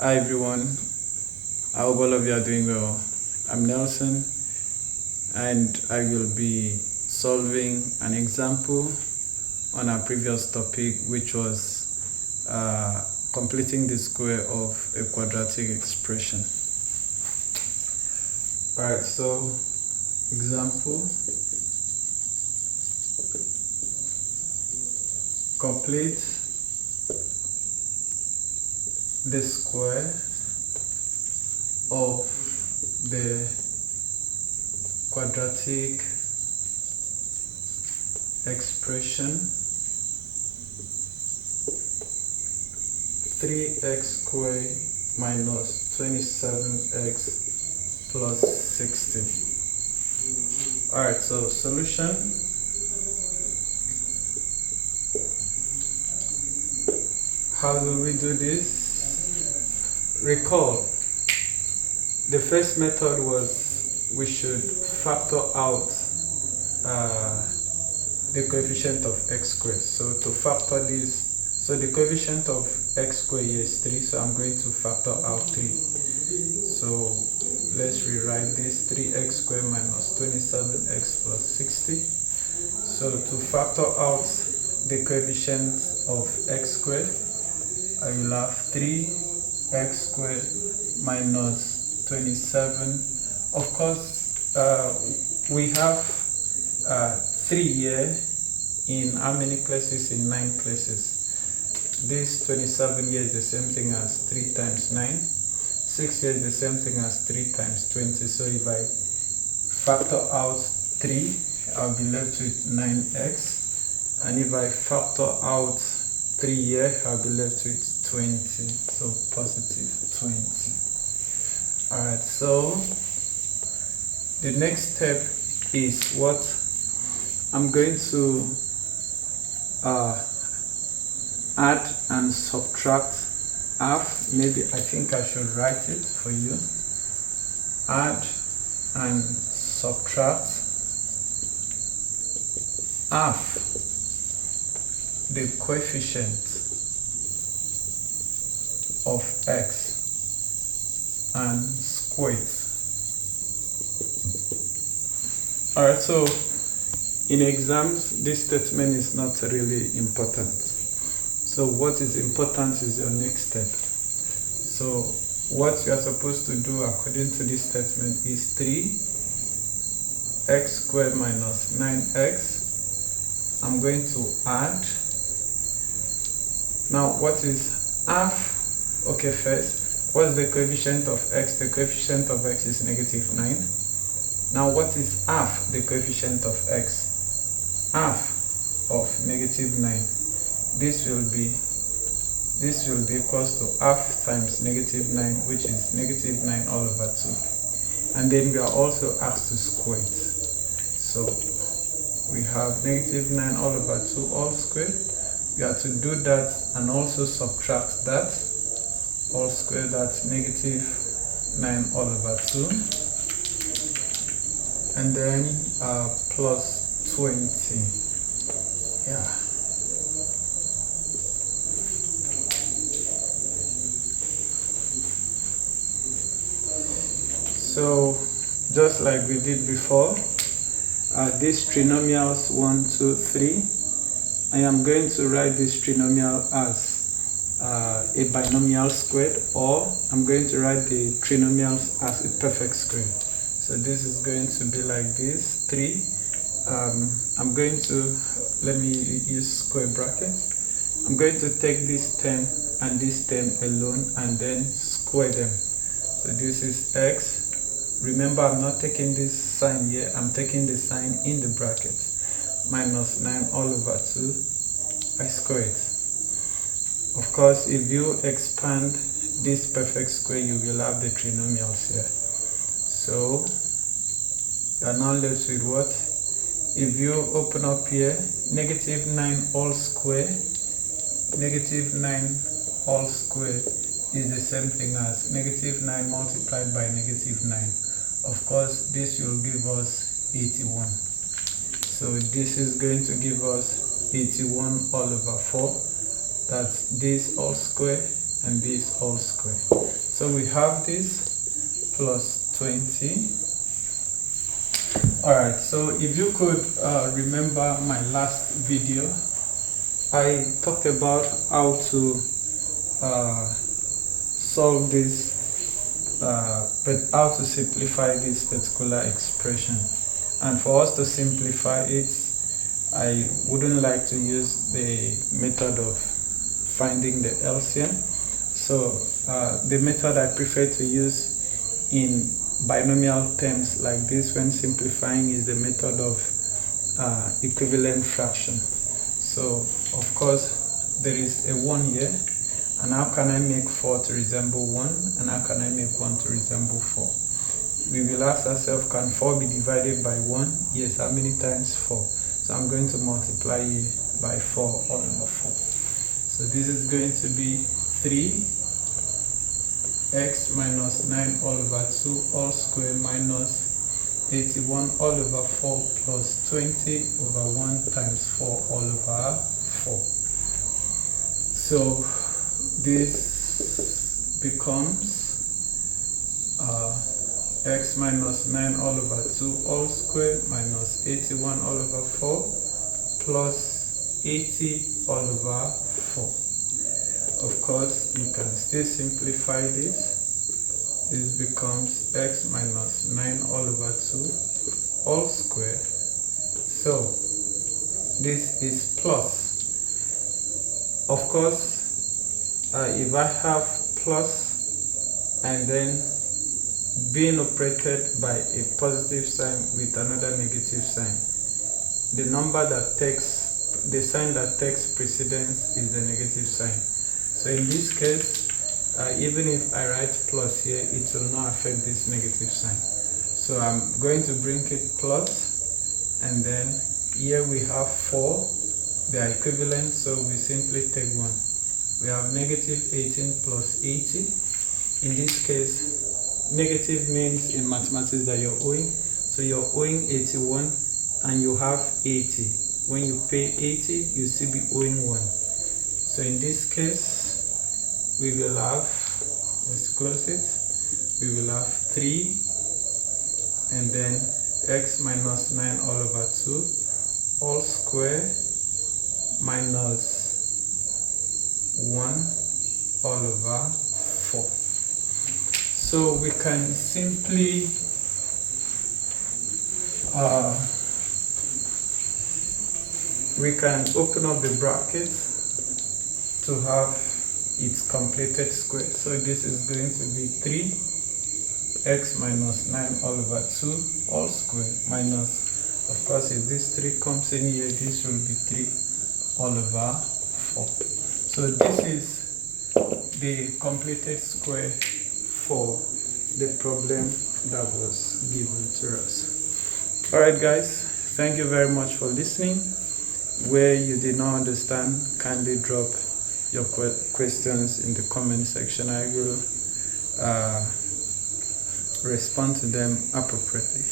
Hi everyone, I hope all of you are doing well. I'm Nelson and I will be solving an example on our previous topic, which was completing the square of a quadratic expression. Alright, so example, complete the square of the quadratic expression 3x squared minus 27x plus 60. Alright, so solution. How do we do this? Recall, the first method was we should factor out the coefficient of x squared. So to factor this, so the coefficient of x squared here is 3, so I'm going to factor out 3. So let's rewrite this: 3x squared minus 27x plus 60. So to factor out the coefficient of x squared, I will have 3x squared minus 27. Of course, we have 3 here in how many places? In 9 places. This 27 here is the same thing as 3 times 9. 6 here is the same thing as 3 times 20. So if I factor out 3, I'll be left with 9x. And if I factor out 3 here, I'll be left with 20. So positive 20. Alright, so the next step is what I'm going to add and subtract half. Maybe I think I should write it for you. Add and subtract half the coefficient of x and square it. Alright, so in exams, this statement is not really important. So what is important is your next step. So what you are supposed to do according to this statement is 3x squared minus 9x. I'm going to add. Now what is half? Okay, first, what's the coefficient of x? The coefficient of x is negative 9. Now what is half the coefficient of x? Half of negative 9. This will be equals to half times negative 9, which is negative 9 all over 2. And then we are also asked to square it. So we have negative 9 all over 2 all squared. We have to do that and also subtract that all squared, that's negative 9 all over 2. And then plus 20. Yeah. So just like we did before, these trinomials 1, 2, 3, I am going to write this trinomial as a binomial squared, or I'm going to write the trinomials as a perfect square. So this is going to be like this: 3. I'm going to, let me use square brackets. I'm going to take this term and this term alone and then square them. So this is x. Remember, I'm not taking this sign here, I'm taking the sign in the bracket. Minus 9 all over 2. I square it. Of course, if you expand this perfect square, you will have the trinomials here. So you are now left with what? If you open up here, negative 9 all square, negative 9 all square is the same thing as negative 9 multiplied by negative 9. Of course, this will give us 81. So this is going to give us 81 all over 4. That's this all square and this all square. So we have this plus 20. Alright, so if you could remember my last video, I talked about how to solve this, but how to simplify this particular expression. And for us to simplify it, I wouldn't like to use the method of finding the LCM. So the method I prefer to use in binomial terms like this when simplifying is the method of equivalent fraction. So of course there is a 1 here, and how can I make 4 to resemble 1, and how can I make 1 to resemble 4? We will ask ourselves, can 4 be divided by 1? Yes. How many times 4? So I'm going to multiply here by 4 all over 4. So this is going to be 3x minus 9 all over 2 all square minus 81 all over 4 plus 20 over 1 times 4 all over 4. So this becomes x minus 9 all over 2 all square minus 81 all over 4 plus 80 all over 4. Of course, you can still simplify this. This becomes x minus 9 all over 2 all square. So this is plus. Of course, if I have plus and then being operated by a positive sign with another negative sign, the number that takes, the sign that takes precedence is the negative sign. So in this case, even if I write plus here, it will not affect this negative sign. So I'm going to bring it plus, and then here we have 4, they are equivalent, so we simply take 1. We have negative 18 plus 80. In this case, negative means in mathematics that you're owing. So you're owing 81 and you have 80. When you pay 80, you still be owing 1. So in this case, we will have, let's close it, we will have 3 and then x minus 9 all over 2 all square minus 1 all over 4. So we can simply we can open up the bracket to have its completed square. So this is going to be 3x minus 9 all over 2 all square minus, of course, if this 3 comes in here, this will be 3 all over 4. So this is the completed square for the problem that was given to us. Alright guys, thank you very much for listening. Where you did not understand, kindly drop your questions in the comment section. I will respond to them appropriately.